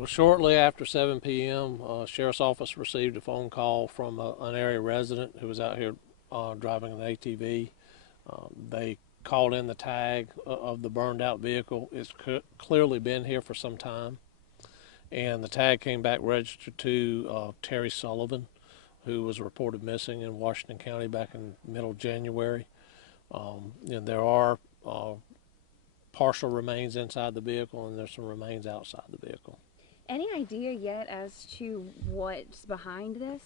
Well, shortly after 7 p.m., Sheriff's Office received a phone call from an area resident who was out here driving an ATV. They called in the tag of the burned out vehicle. It's clearly been here for some time. And the tag came back registered to Terry Sullivan, who was reported missing in Washington County back in middle January. And there are partial remains inside the vehicle, and there's some remains outside the vehicle. Any idea yet as to what's behind this?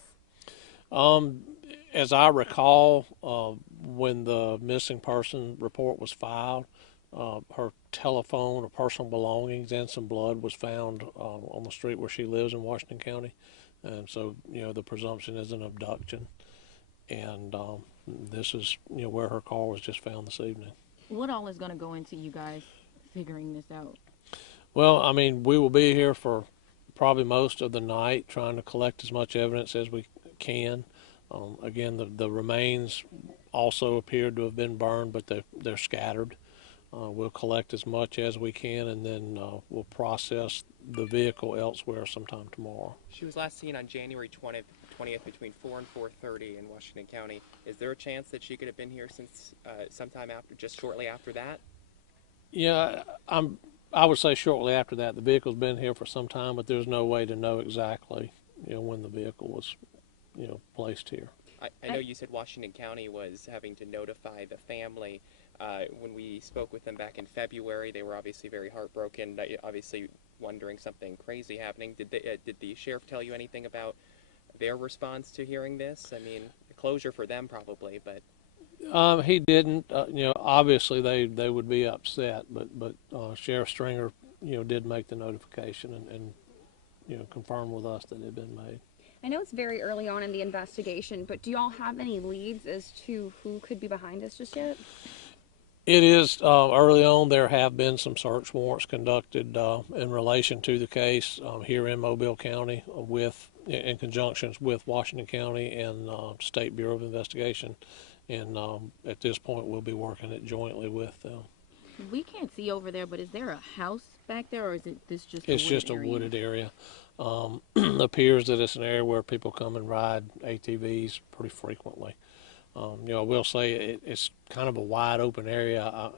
As I recall, when the missing person report was filed, her telephone, her personal belongings, and some blood was found on the street where she lives in Washington County. And so, the presumption is an abduction. And this is, where her car was just found this evening. What all is going to go into you guys figuring this out? Well, I mean, we will be here for probably most of the night trying to collect as much evidence as we can. Again, the remains also appeared to have been burned, but they're scattered. We'll collect as much as we can, and then we'll process the vehicle elsewhere sometime tomorrow. She was last seen on January 20th between 4 and 4:30 in Washington County. Is there a chance that she could have been here since sometime after, just shortly after that? Yeah, I would say shortly after that. The vehicle's been here for some time, but there's no way to know exactly, when the vehicle was, placed here. I know you said Washington County was having to notify the family. When we spoke with them back in February, they were obviously very heartbroken, obviously wondering something crazy happening. Did the sheriff tell you anything about their response to hearing this? I mean, closure for them probably, but... He didn't. Obviously they would be upset, but Sheriff Stringer, did make the notification and confirm with us that it had been made. I know it's very early on in the investigation, but do y'all have any leads as to who could be behind this just yet? It is early on. There have been some search warrants conducted in relation to the case here in Mobile County in conjunction with Washington County and State Bureau of Investigation. And at this point, we'll be working it jointly with them. We can't see over there, but is there a house back there, or is this just It's just a wooded area. Appears that it's an area where people come and ride ATVs pretty frequently. I will say it's kind of a wide open area.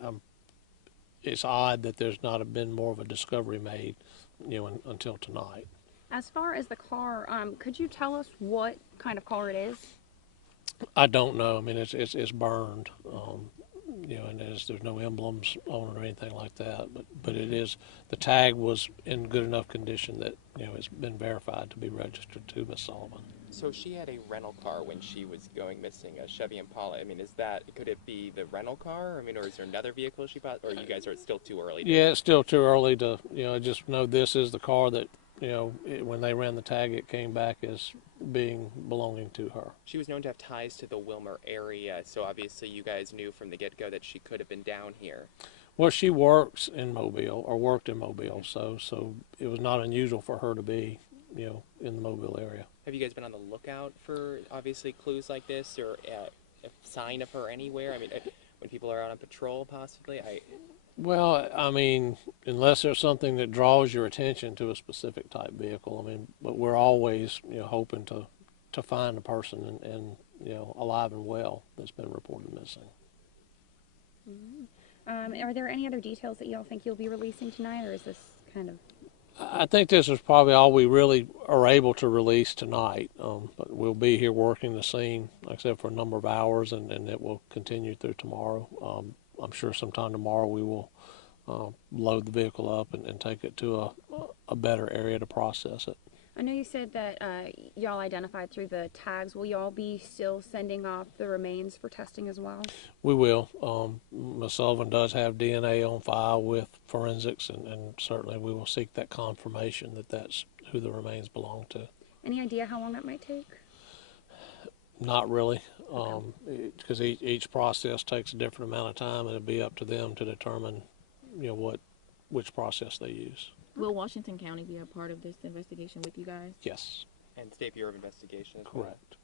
It's odd that there's not been more of a discovery made, until tonight. As far as the car, could you tell us what kind of car it is? I don't know. I mean, it's burned, and there's no emblems on it or anything like that. But it is, the tag was in good enough condition that it's been verified to be registered to Miss Sullivan. So she had a rental car when she was going missing, a Chevy Impala. I mean, could it be the rental car? I mean, or is there another vehicle she bought? Or you guys are still too early? Yeah, it's still too early to, I just know this is the car that, when they ran the tag, it came back as belonging to her. She was known to have ties to the Wilmer area, so obviously you guys knew from the get-go that she could have been down here. Well, she works in Mobile, or worked in Mobile, so it was not unusual for her to be, in the Mobile area. Have you guys been on the lookout for, obviously, clues like this, or a sign of her anywhere? I mean, when people are out on patrol, possibly? Well, I mean, unless there's something that draws your attention to a specific type vehicle, I mean, but we're always, hoping to find a person and alive and well that's been reported missing. Mm-hmm. Are there any other details that y'all think you'll be releasing tonight, or is this kind of... I think this is probably all we really are able to release tonight, but we'll be here working the scene, like I said, for a number of hours, and it will continue through tomorrow. I'm sure sometime tomorrow we will load the vehicle up and take it to a better area to process it. I know you said that y'all identified through the tags. Will y'all be still sending off the remains for testing as well? We will. Ms. Sullivan does have DNA on file with forensics, and certainly we will seek that confirmation that that's who the remains belong to. Any idea how long that might take? Not really, because each process takes a different amount of time, and it'll be up to them to determine, which process they use. Will Washington County be a part of this investigation with you guys? Yes. And State Bureau of Investigation as well? Correct.